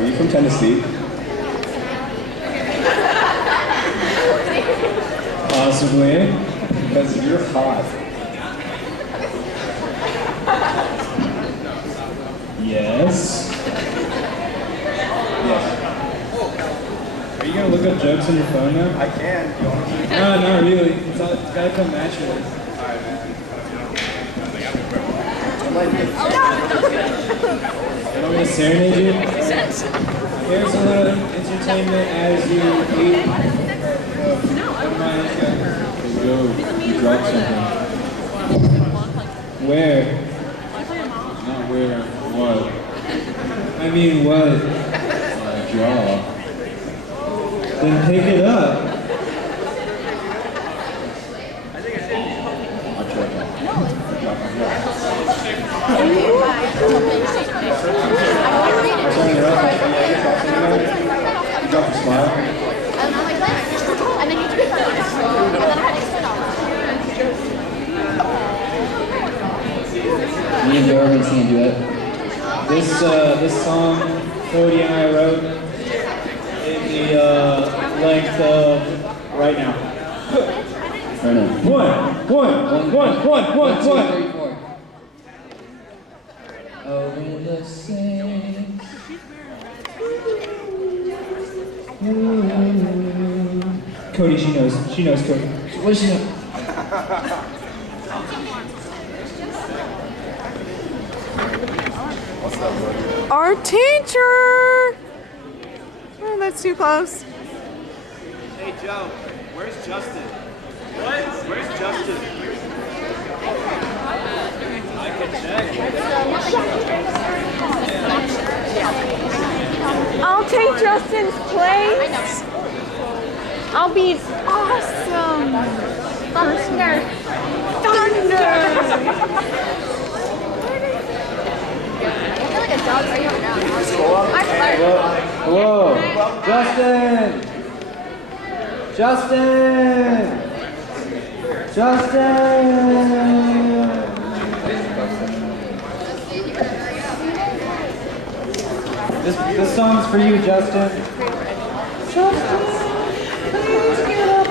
Are you from Tennessee? Possibly. Because you're hot. Yes. Yes. Are you gonna look up jokes on your phone now? I can. You want me to? No, not really. It's gotta come naturally. Alright, man. You want me to serenade you? Here's a little entertainment as you eat. Yo, you dropped something. Where? Not where. What? I mean, what? Jaw. Then pick it up. I'll try that. You drop a smile? And then you took it and then I had to spit on it. Me and Darwin can't do it. This song Cody and I wrote in the length of right now. Right now. One. 1, 2, 3, 4. Over the saints. Cody, she knows. She knows Cody. What does she know? Our teacher! Oh, that's too close. Hey, Joe. Where's Justin? What? Where's Justin? I can check. I'll take Justin's place. I'll be awesome. Thunder. A dog right now. Hello. Justin! Justin! This song's for you, Justin. Justin, please get up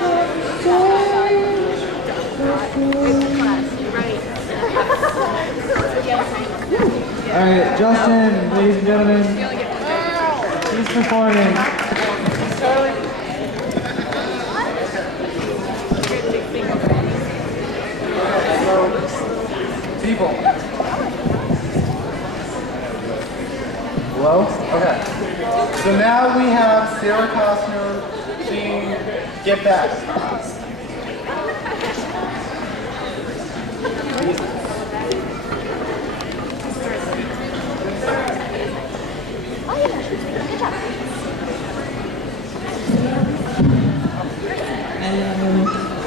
Alright, Justin, ladies and gentlemen, he's performing. People. Hello? Okay. So now we have Sarah Costner singing Get Back.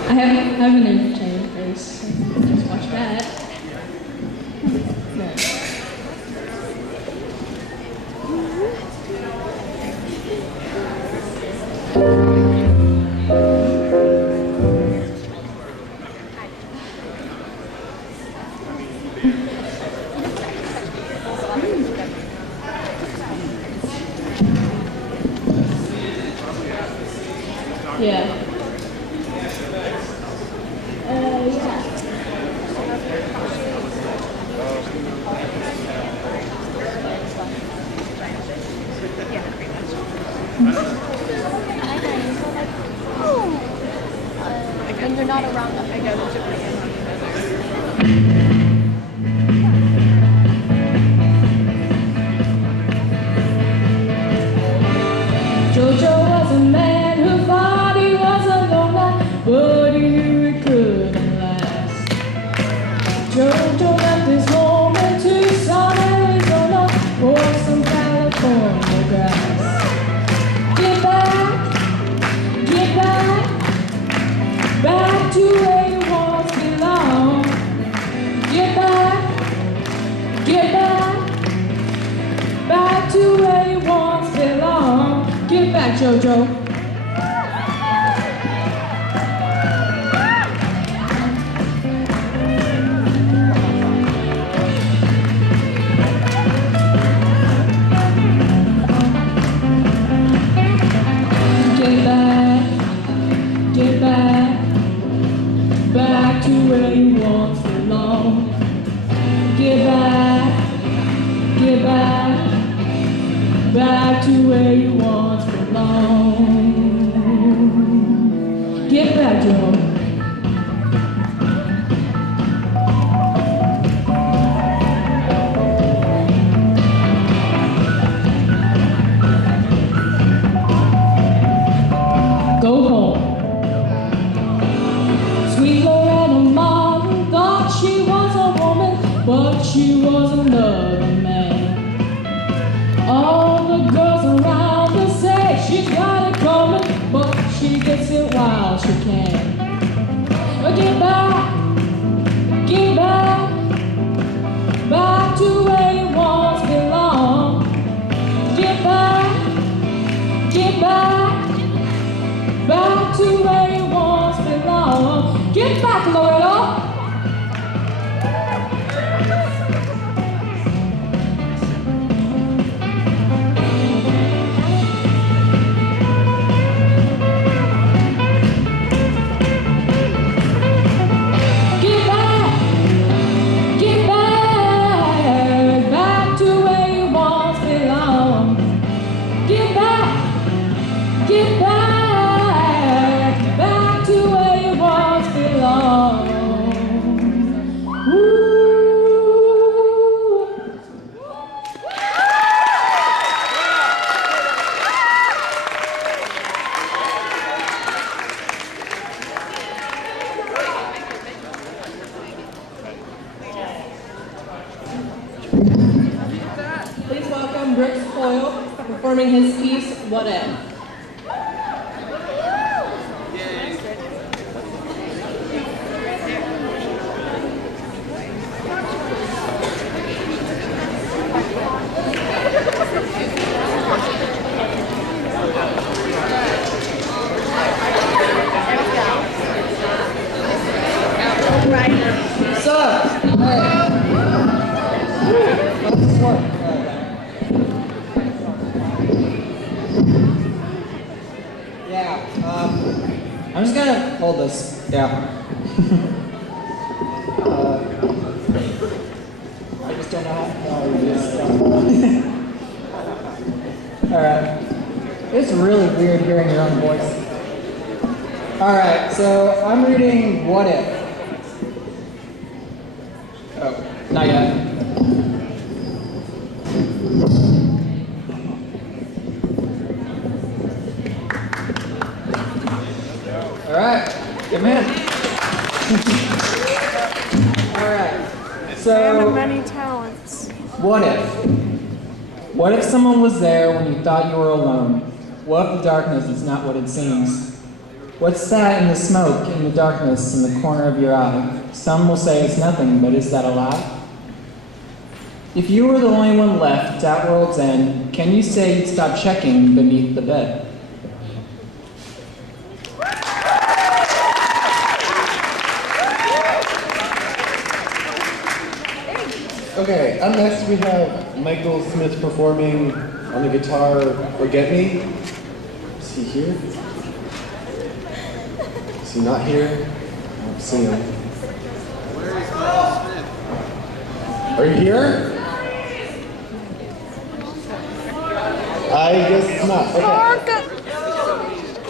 I have an entertaining face, so just watch that. Yeah. When you're not around them, I go to Jojo was a man who thought he was a loner, but he knew it couldn't last. Jojo left his home in Tucson, Arizona, for some California grass. Get back, back to where you once belonged. Get back, back to where you once belonged. Get back, Jojo. get back, back to where you once belonged. Get back, Joe. Go home. Sweet Loretta Martin thought she was a woman, but she was another man. All the girls around her say she's got it coming, but she gets it while she can. Get back, back to where you once belonged. Get back, back to where you once belonged. Get back, Loretta. Performing his piece, What If? What's up? Hey. How's this work? I'm just gonna hold this. Yeah. I just don't know how to do this. Alright. It's really weird hearing your own voice. Alright, so I'm reading What If. Oh, not yet. Alright, good man. Alright, so Man of many talents. what if? What if someone was there when you thought you were alone? What if the darkness is not what it seems? What's that in the smoke, in the darkness, in the corner of your eye? Some will say it's nothing, but is that a lie? If you were the only one left at world's end, can you say you'd stop checking beneath the bed? Okay, up next we have Michael Smith performing on the guitar, Forget Me. Is he here? Is he not here? I don't see him. Where is Michael Smith? Are you here? I guess not. Okay.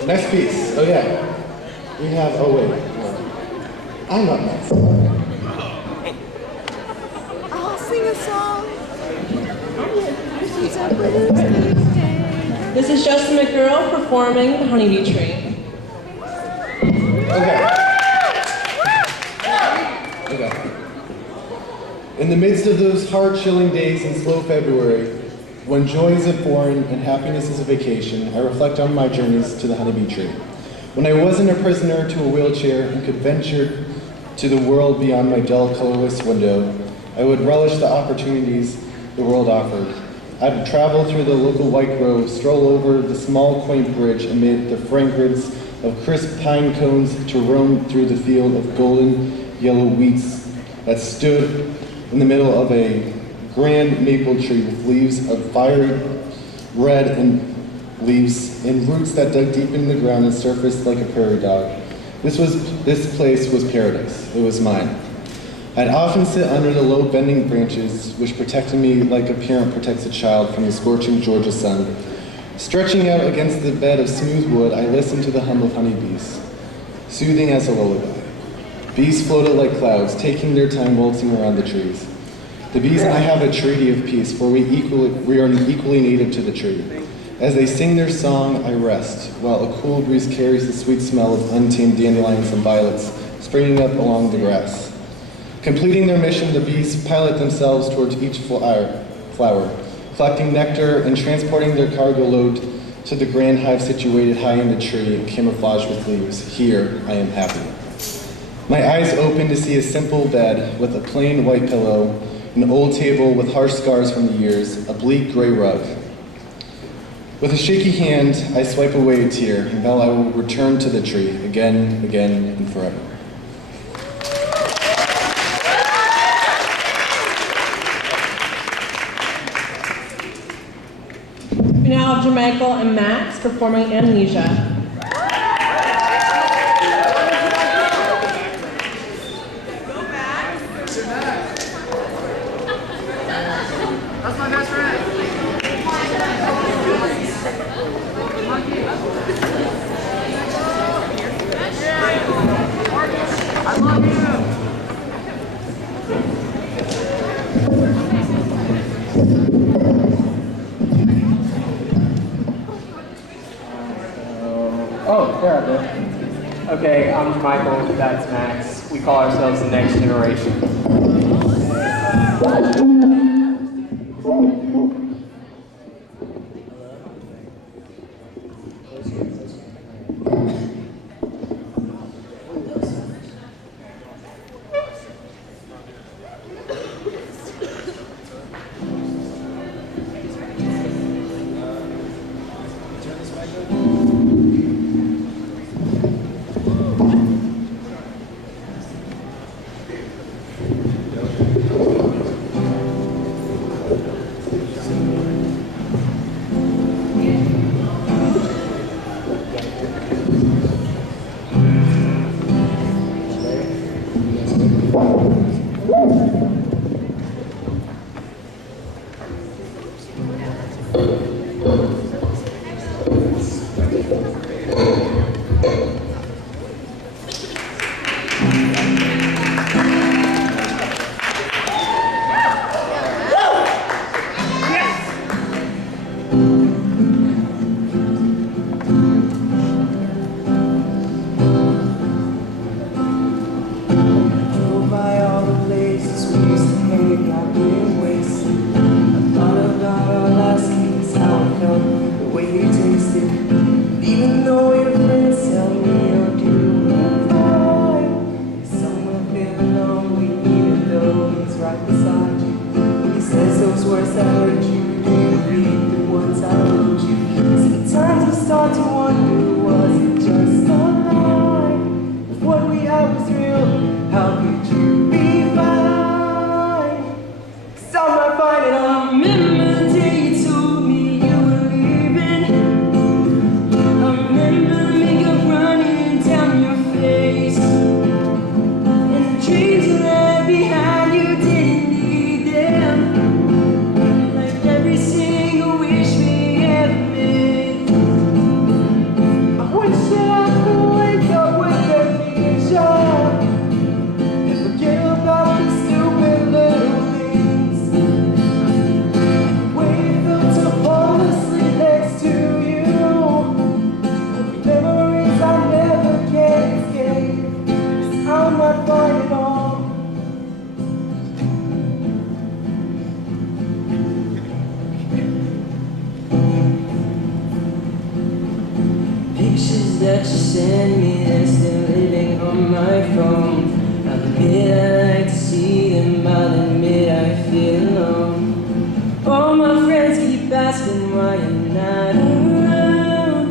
Next piece. Okay. We have, oh wait. I'm up next. Sing a song. This is Justin McGurl performing The Honeybee Tree. Okay. In the midst of those hard, chilling days in slow February, when joy is a foreign and happiness is a vacation, I reflect on my journeys to the honeybee tree. When I wasn't a prisoner to a wheelchair and could venture to the world beyond my dull, colorless window, I would relish the opportunities the world offered. I'd travel through the local white grove, stroll over the small, quaint bridge amid the fragrance of crisp pine cones to roam through the field of golden yellow wheats that stood in the middle of a grand maple tree with leaves of fiery red and leaves and roots that dug deep into the ground and surfaced like a prairie dog. This place was paradise. It was mine. I'd often sit under the low bending branches, which protected me like a parent protects a child from the scorching Georgia sun. Stretching out against the bed of smooth wood, I listened to the hum of honeybees, soothing as a lullaby. Bees floated like clouds, taking their time waltzing around the trees. The bees and I have a treaty of peace, for we are equally native to the tree. As they sing their song, I rest, while a cool breeze carries the sweet smell of untamed dandelions and violets springing up along the grass. Completing their mission, the bees pilot themselves towards each flower, collecting nectar and transporting their cargo load to the grand hive situated high in the tree and camouflaged with leaves. Here, I am happy. My eyes open to see a simple bed with a plain white pillow, an old table with harsh scars from the years, a bleak gray rug. With a shaky hand, I swipe away a tear and vow I will return to the tree again, and forever. We now have Jermichael and Max performing Amnesia. That's my best friend. I love you. Oh, there I go. Okay, I'm Michael, that's Max. We call ourselves the Next Generation. That you send me, they're still living on my phone. I'll admit I like to see them, I'll admit I feel alone. All my friends keep asking why I'm not around.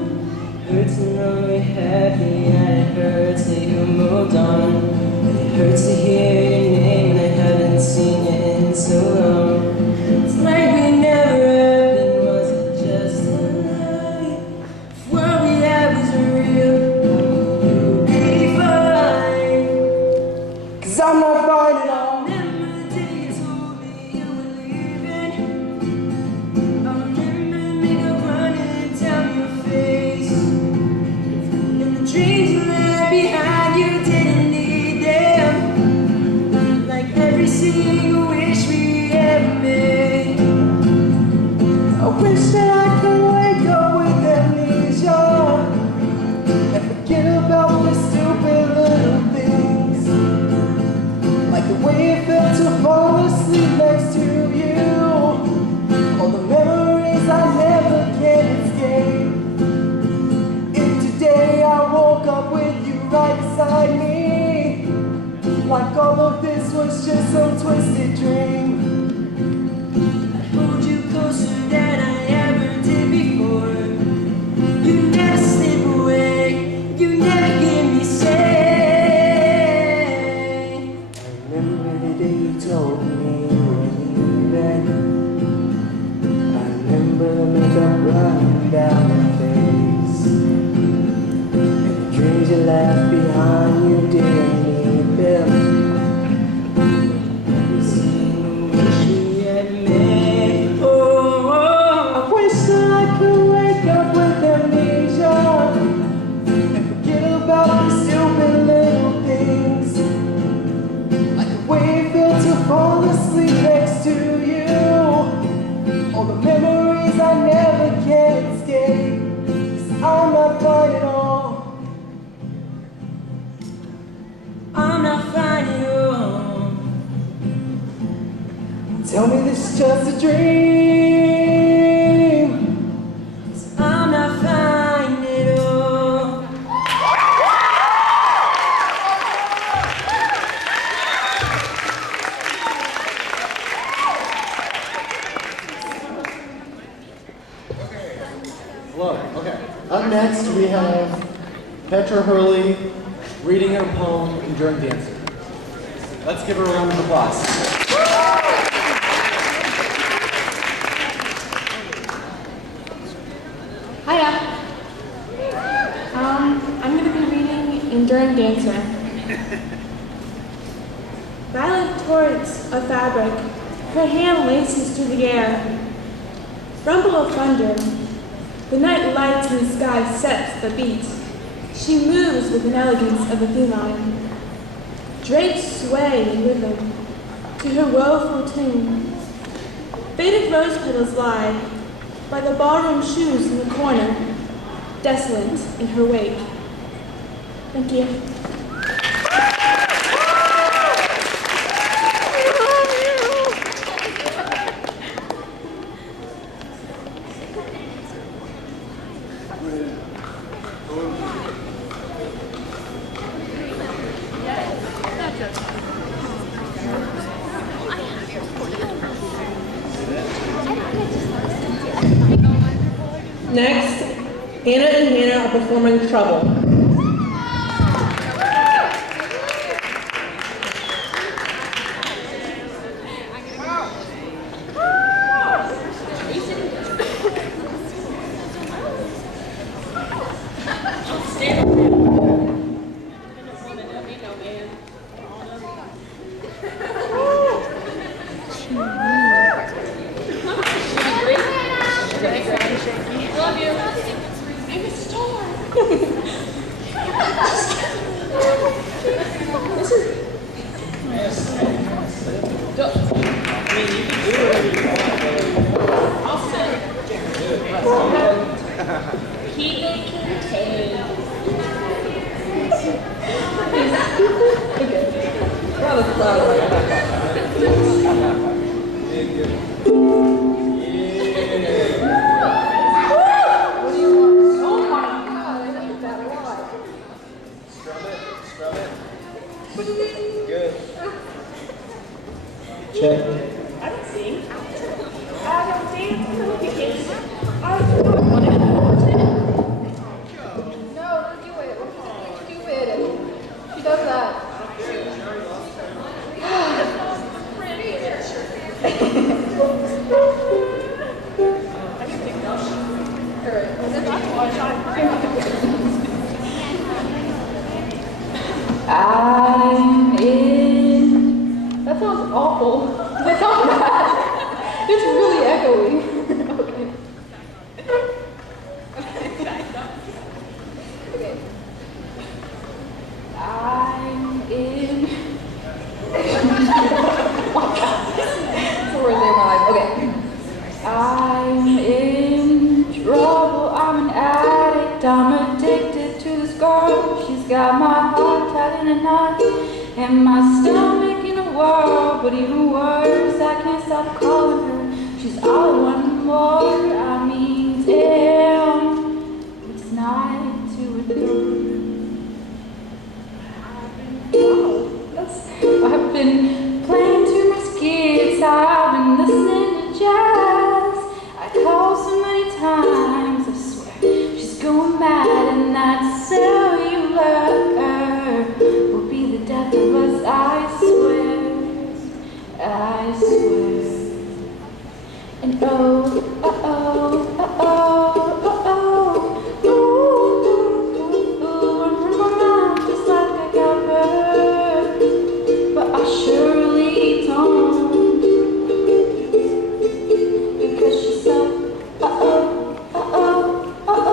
Hurts to know you're happy, and it hurts that you moved on. And it hurts to hear your name, and I haven't seen you in so long. It's like we never happened, was it just a lie? If what we had was real, you'll be fine. 'Cause I'm not fine at all. wish that I could wake up with amnesia and forget about the stupid little things, like the way it felt to fall asleep next to you, all the memories I never can escape. If today I woke up with you right beside me, like all of this was just some twisted dream, I hold you closer than I ever did before. You never slip away, you never give me say. I remember the day you told me you were leaving. I remember the makeup running down your face, and the dreams you left behind you didn't need them. Fall asleep next to you, all the memories I never can escape, 'cause I'm not fine at all. I'm not fine at all. Tell me this is just a dream, 'cause I'm not fine at all. Hello, okay. Up next we have Petra Hurley reading her poem, Enduring Dancer. Let's give her a round of applause. Hiya. I'm going to be reading Enduring Dancer. Violent torrents of fabric, her hand laces through the air. Rumble of thunder, the night lights in the sky sets the beat. She moves with an elegance of a feline. Drapes sway in rhythm to her woeful tune. Faded rose petals lie by the ballroom shoes in the corner, desolate in her wake. Thank you. Next, Anna and Hannah are performing Trouble. Love you. I'm a star. This is. I'll sit. Keep making tape. Rather proud of Check. I don't sing. I don't dance. I don't kids. I don't want to. No, don't do it. She's stupid. She does that. I'm in. That sounds awful. That sounds bad. It's really echoey. Okay. I'm in. Oh my God. It's the worst day of my life. Okay. I'm in. in my stomach in a whirl, but even worse, I can't stop calling her. She's all I want more. I mean, damn, it's not to adore. I've been playing too much guitar, I've been listening to jazz. I call so many times, I swear she's going mad, and that cellular will be the death of us, I swear, I swear. And oh, oh, oh, oh, oh, oh, oh, ooh, ooh, ooh, I'm running my mouth just like I got her, but I surely don't, because she's so, oh, oh, oh, oh, oh,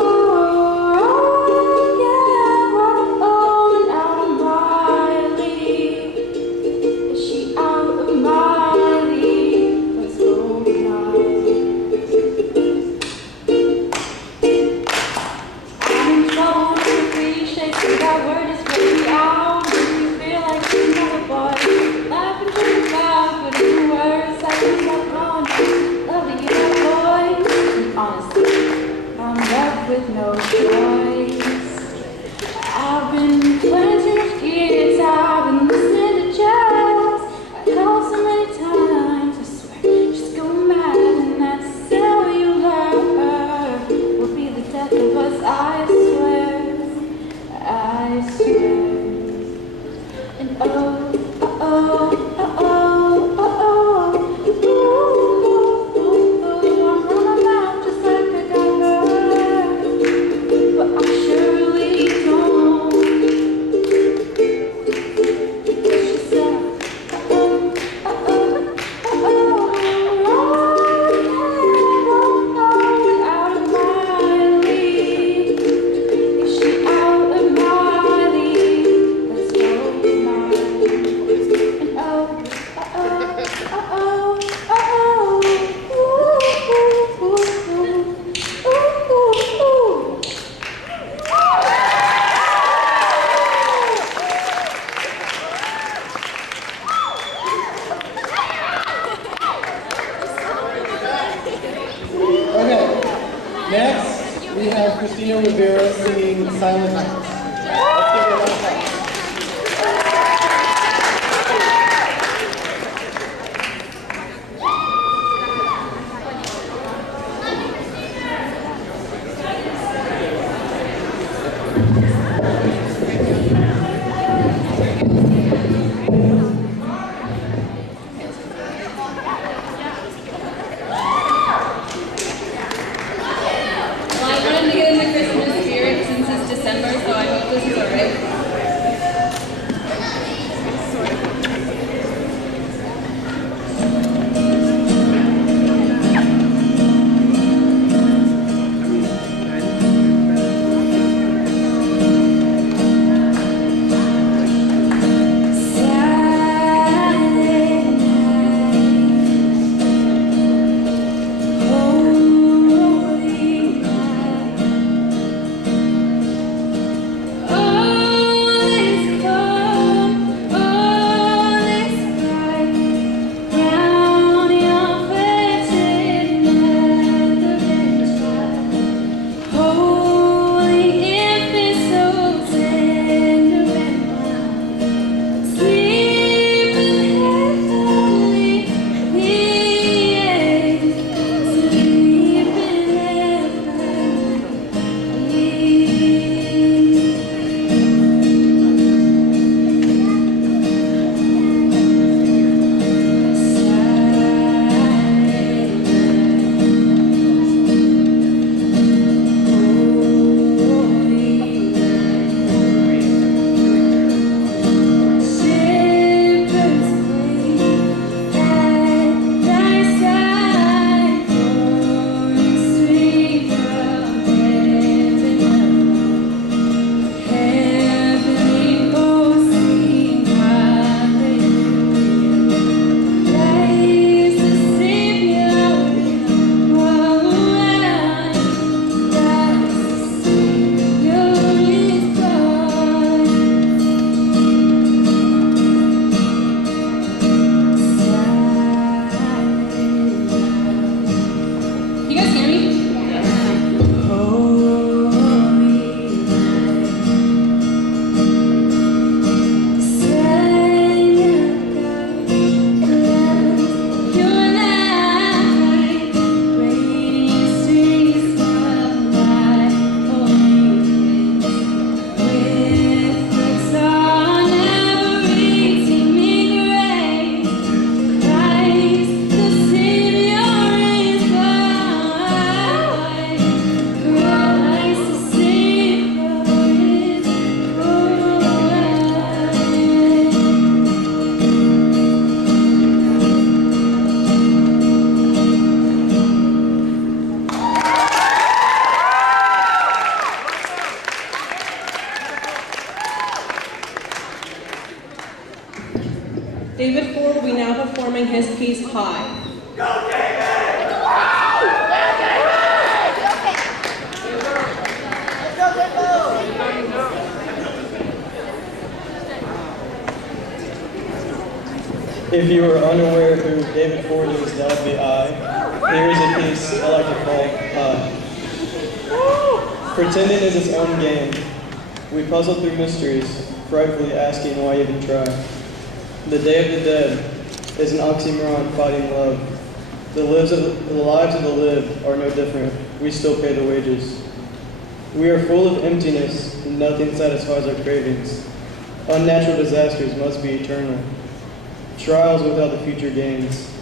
oh, yeah, oh, and out of my league. Is she out of my league? Let's go tonight. I'm in trouble with the cliches, so that word is baby out. Make me feel like she's another boy. Laughing to the crowd, but even worse, I can't stop calling. Love to get that boy. And honestly, I'm left with no choice. I've been playing too much guitar, I've been listening to jazz. I call so many times, I swear she's going mad, and that cellular will be the death of us, I swear, I swear. And oh, oh, oh, oh, oh, oh, oh, ooh, ooh, ooh, I'm running my mouth just like I got her, but I surely don't. She said, oh, oh, oh, oh, oh, out of my league. Is she out of my league? Let's go tonight. And oh, oh, oh, oh, oh, ooh, ooh, ooh, ooh, ooh, ooh. Okay, next we have Christina Rivera singing Silent Night. Let's give her a round of applause. Well, I wanted to get in the Christmas spirit since it's December, so I hope this is alright. his piece Pie. If you are unaware who David Ford is, that would be I. Here is a piece I like to call Pie. Pretending is its own game. We puzzle through mysteries, frightfully asking why even try. The Day of the Dead is an oxymoron fighting love. The lives of the lived are no different. We still pay the wages. We are full of emptiness, and nothing satisfies our cravings. Unnatural disasters must be eternal. Trials without the future gains.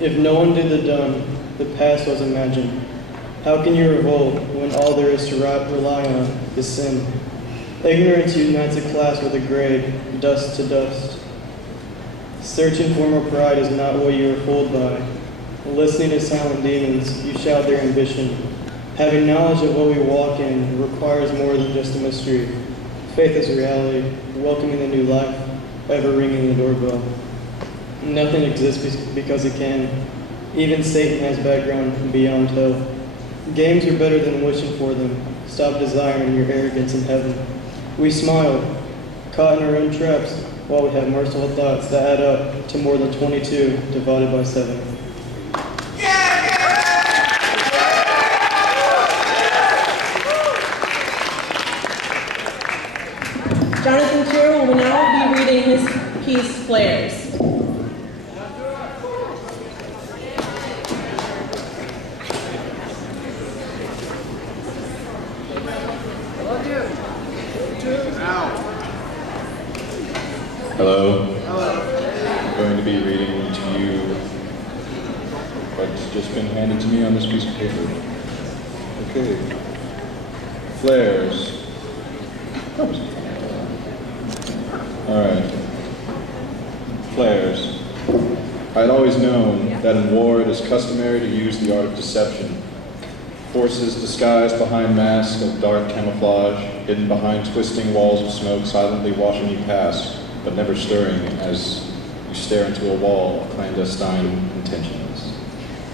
If no one did the done, the past was imagined. How can you revolt when all there is to rely on is sin? Ignorance unites a class with a grade, dust to dust. Searching for more pride is not what you are fooled by. Listening to silent demons, you shout their ambition. Having knowledge of what we walk in requires more than just a mystery. Faith is reality, welcoming the new life, ever ringing the doorbell. Nothing exists because it can. Even Satan has background beyond hell. Games are better than wishing for them. Stop desiring your arrogance in heaven. We smile, caught in our own traps, while we have merciful thoughts that add up to more than 22 divided by 7. Jonathan Tier will now be reading his piece Flares. Hello. I'm going to be reading to you what's just been handed to me on this piece of paper. Okay. Flares. Alright. Flares. I had always known that in war it is customary to use the art of deception. Forces disguised behind masks of dark camouflage, hidden behind twisting walls of smoke, silently watching you pass, but never stirring as you stare into a wall of clandestine intentions.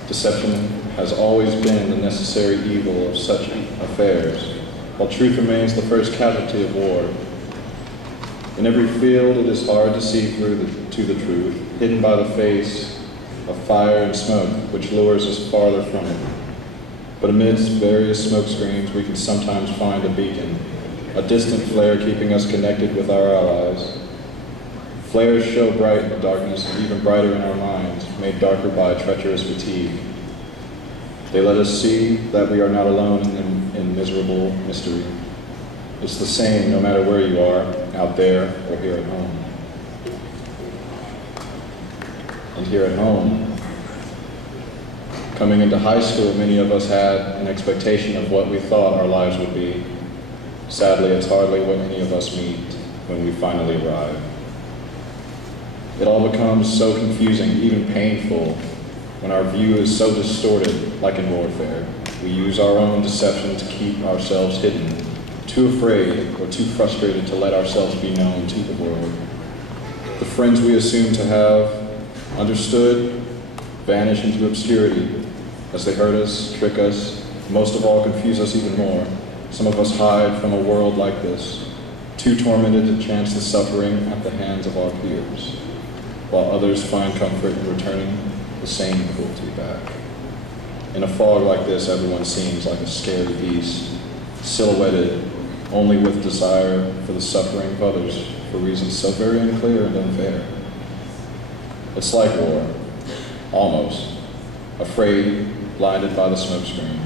Deception has always been the necessary evil of such affairs, while truth remains the first casualty of war. In every field it is hard to see through to the truth, hidden by the face of fire and smoke, which lures us farther from it. But amidst various smoke screens we can sometimes find a beacon, a distant flare keeping us connected with our allies. Flares show bright in the darkness and even brighter in our minds, made darker by treacherous fatigue. They let us see that we are not alone in miserable mystery. It's the same no matter where you are, out there or here at home. And here at home, coming into high school, many of us had an expectation of what we thought our lives would be. Sadly, it's hardly what any of us meet when we finally arrive. It all becomes so confusing, even painful, when our view is so distorted, like in warfare. We use our own deception to keep ourselves hidden, too afraid or too frustrated to let ourselves be known to the world. The friends we assume to have understood vanish into obscurity as they hurt us, trick us, most of all confuse us even more. Some of us hide from a world like this, too tormented to chance the suffering at the hands of our peers, while others find comfort in returning the same cruelty back. In a fog like this, everyone seems like a scary beast, silhouetted only with desire for the suffering of others for reasons so very unclear and unfair. It's like war, almost, afraid, blinded by the smokescreen.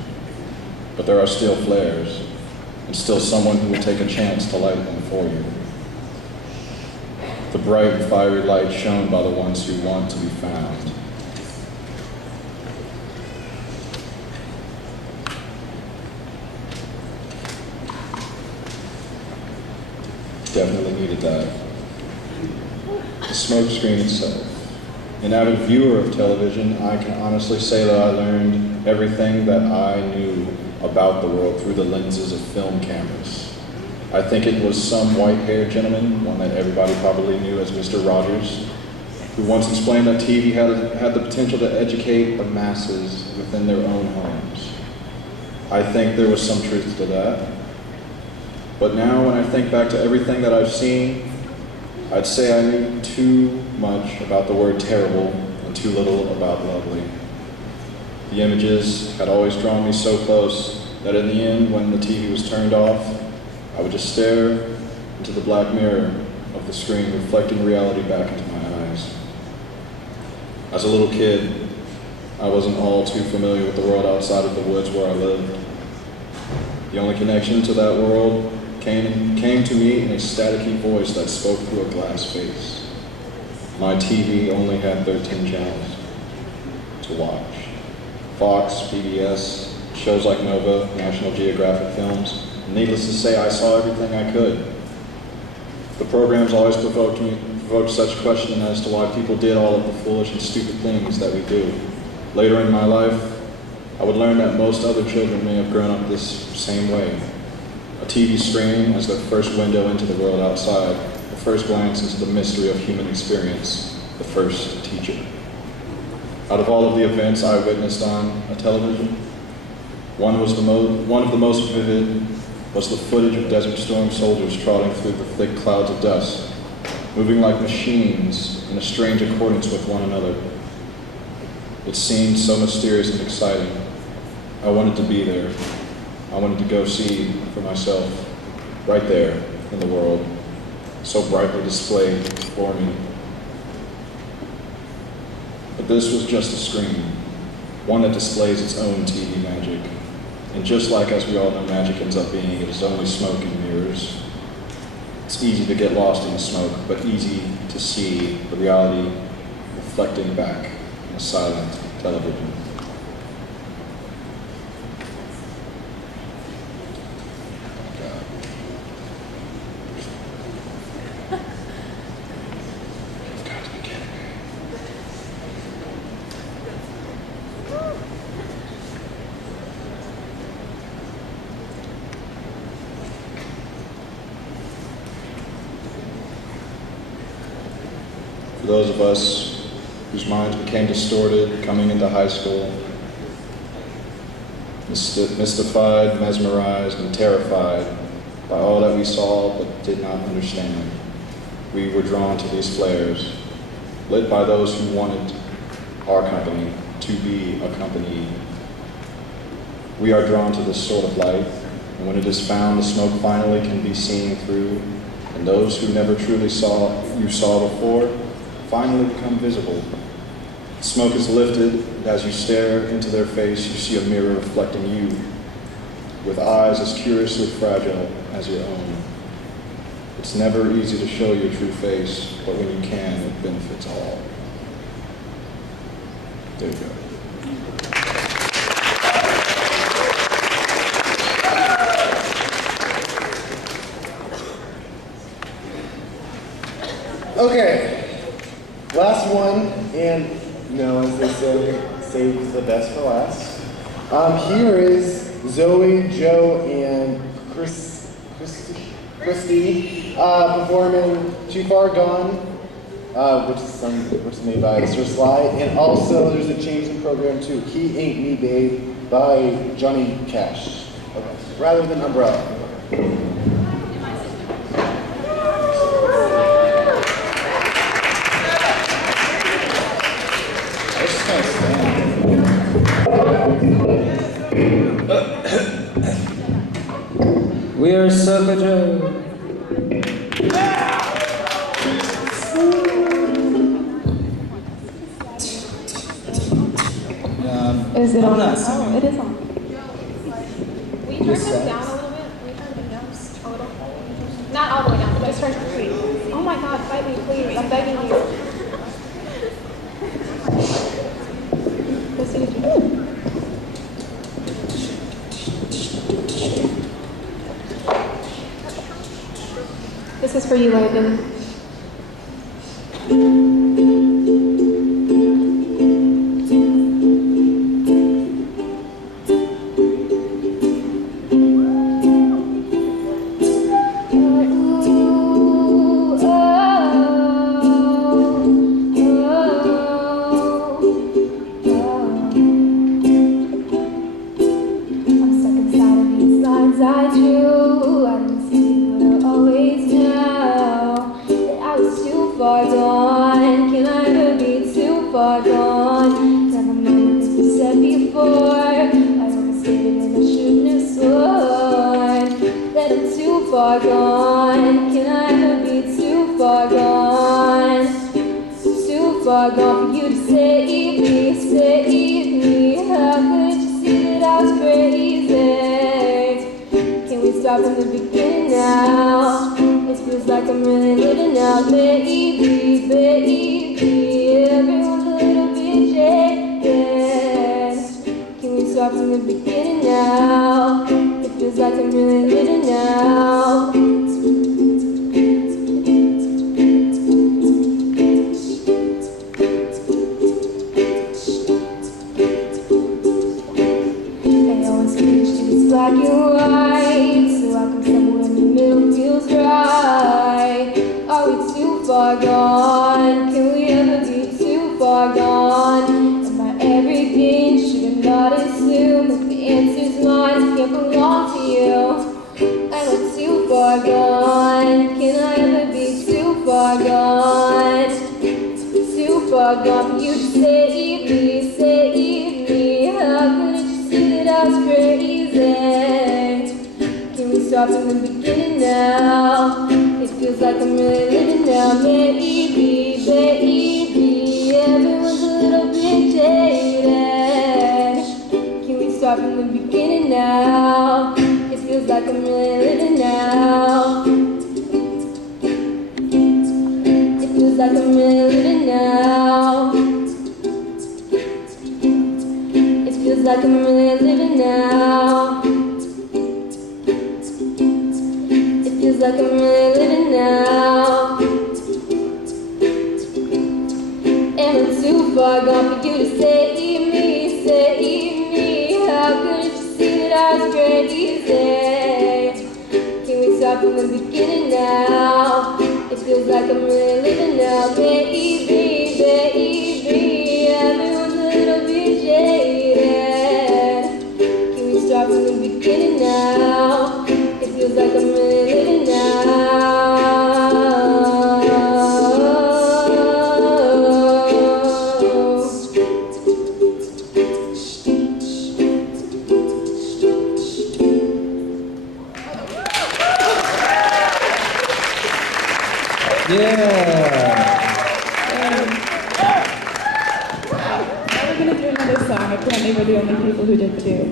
But there are still flares, and still someone who will take a chance to light them for you. The bright and fiery light shown by the ones who want to be found. Definitely needed that. The smokescreen itself. An avid viewer of television, I can honestly say that I learned everything that I knew about the world through the lenses of film cameras. I think it was some white-haired gentleman, one that everybody probably knew as Mr. Rogers, who once explained that TV had the potential to educate the masses within their own homes. I think there was some truth to that. But now when I think back to everything that I've seen, I'd say I knew too much about the word terrible and too little about lovely. The images had always drawn me so close that in the end, when the TV was turned off, I would just stare into the black mirror of the screen, reflecting reality back into my eyes. As a little kid, I wasn't all too familiar with the world outside of the woods where I lived. The only connection to that world came to me in a staticky voice that spoke through a glass face. My TV only had 13 channels to watch. Fox, PBS, shows like Nova, National Geographic films. Needless to say, I saw everything I could. The programs always provoked such question as to why people did all of the foolish and stupid things that we do. Later in my life, I would learn that most other children may have grown up this same way. A TV screen as their first window into the world outside, the first glance into the mystery of human experience, the first teacher. Out of all of the events I witnessed on a television, one of the most vivid was the footage of Desert Storm soldiers trotting through the thick clouds of dust, moving like machines in a strange accordance with one another. It seemed so mysterious and exciting. I wanted to be there. I wanted to go see for myself, right there in the world, so brightly displayed before me. But this was just a screen, one that displays its own TV magic. And just like, as we all know, magic ends up being, it is only smoke and mirrors. It's easy to get lost in the smoke, but easy to see the reality reflecting back in a silent television. For those of us whose minds became distorted coming into high school, mystified, mesmerized, and terrified by all that we saw but did not understand, we were drawn to these flares, lit by those who wanted our company to be accompanied. We are drawn to this sort of light, and when it is found, the smoke finally can be seen through, and those who never truly saw before finally become visible. Smoke is lifted, and as you stare into their face, you see a mirror reflecting you, with eyes as curiously fragile as your own. It's never easy to show your true face, but when you can, it benefits all. There you go. Okay, last one, and as they say, save the best for last. Here is Zoe, Joe, and Christy performing "Too Far Gone," which is made by Sir Sly, and also there's a change in program too. "He Ain't Me Babe" by Johnny Cash, rather than Umbrella. We are Circle Joe. Is it on? Oh, it is on. Will you turn This them down a little bit? Will you turn them down a little? Not all the way down, but just turn them, please. Oh my God, fight me, please. I'm begging you. Let's see. This is for you, Logan. Oh, lines I drew, I didn't see, but I always knew that I was too far gone. Can I ever be too far gone? Never mind what you said before. I overstated and I shouldn't have sworn that I'm too far gone. Can I ever be too far gone? Too far gone for you to save me, save me. How could you see that I was crazy? Can we start from the beginning now? It feels like I'm really living now, baby, baby. Everyone's a little bit jaded. Can we start from the beginning now? It feels like I'm really living now. Black and white, so how come somewhere in the middle feels right? Are we too far gone? Can we ever be too far gone? Am I arrogant? Should I not assume that the answer's mine? Can't belong to you. Am I too far gone? Can I ever be too far gone? Too far gone for you to save me, save me. How couldn't you see that I was crazy? Can we start from the beginning now? It feels like I'm really living now, baby, baby. Everyone's a little bit jaded. Can we start from the beginning now? It feels like I'm really living now. It feels like I'm really living now. It feels like I'm really living now. It feels like I'm really living now. Am I too far gone for you to save me, save me? How could you see that I was crazy? Can we start from the beginning now? It feels like I'm really living now, baby, baby. Everyone's a little bit jaded. Can we start from the beginning now? It feels like I'm really living now. We're gonna do another song. Apparently we're the only people who did two.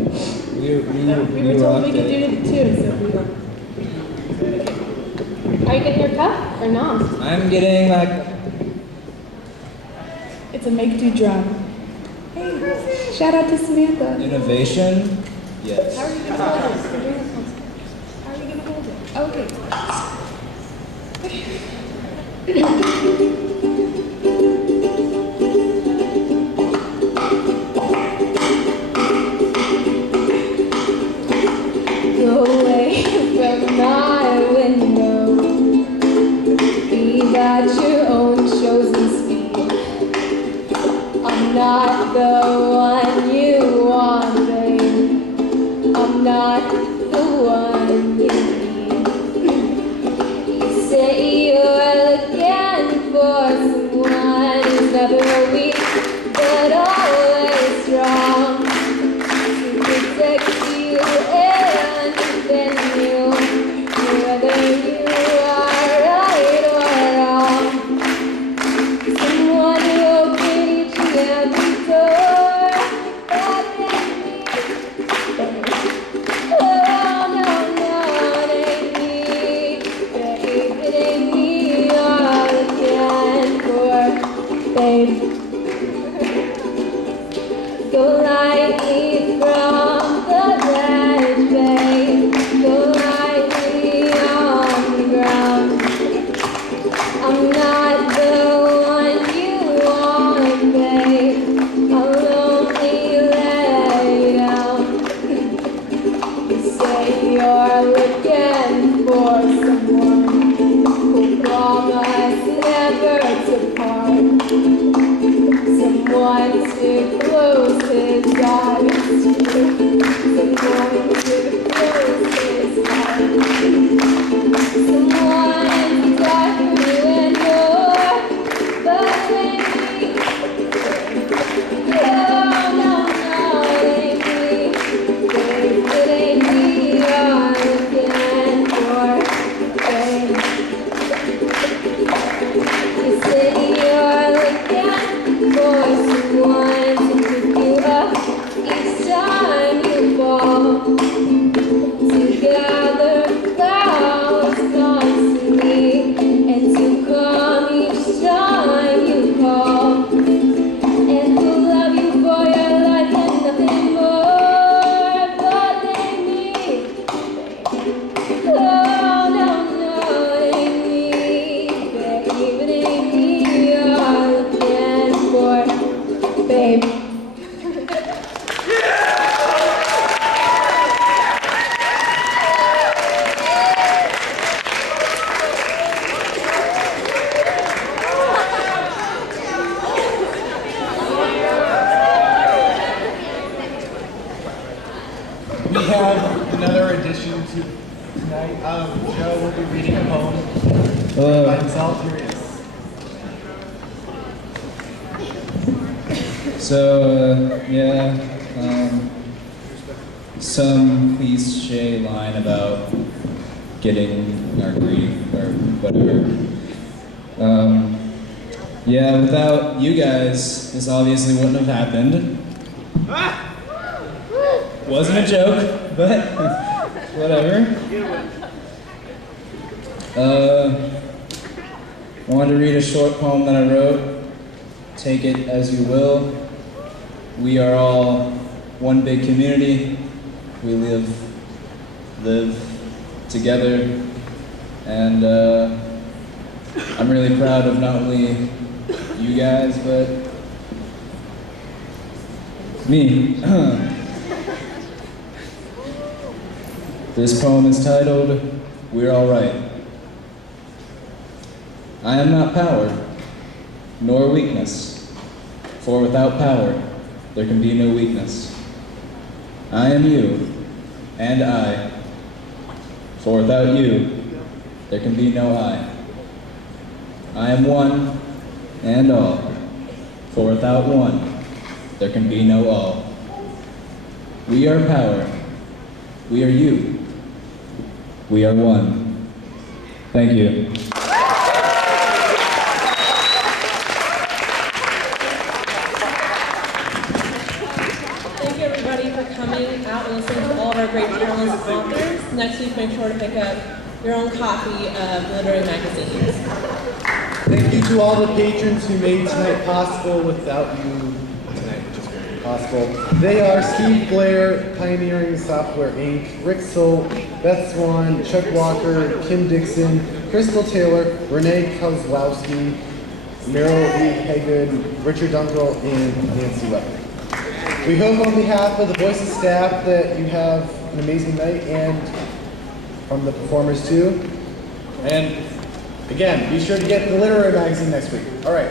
We were told we could do two, so we will. Are you getting your cup or not? I'm getting like. It's a make-do drum. Hey, shout out to Samantha. Innovation? Yes. How are you gonna hold it? We're doing this one. How are you gonna hold it? Okay. Go away from my window. Be at your own chosen speed. I'm not the one you want, babe. I'm not the one you need. You say you're looking for someone who's never weak, but always strong to protect you and defend you, whether you are right or wrong. Someone who open each and every door that can be. Oh no, no. have another addition to tonight. Joe will be reading a poem by himself. Here he is. So, some cliche line about getting our grief or whatever. Without you guys, this obviously wouldn't have happened. Wasn't a joke, but whatever. Wanted to read a short poem that I wrote. Take it as you will. We are all one big community. We live together, and I'm really proud of not only you guys, but me. This poem is titled, We're All Right. I am not power, nor weakness, for without power, there can be no weakness. I am you, and I, for without you, there can be no I. I am one and all, for without one, there can be no all. We are power, we are you, we are one. Thank you. Thank you everybody for coming out and listening to all of our great journalists and authors. Next week, make sure to pick up your own copy of literary magazines. Thank you to all the patrons who made tonight possible. Without you, tonight just wouldn't be possible. They are Steve Blair, Pioneering Software Inc., Rick Solt, Beth Swan, Chuck Walker, Kim Dixon, Crystal Taylor, Renee Kozlowski, Meryl Lee Hagood, Richard Dunkel, and Nancy Weber. We hope on behalf of the Voices staff that you have an amazing night, and from the performers too. And again, be sure to get the literary magazine next week. All right.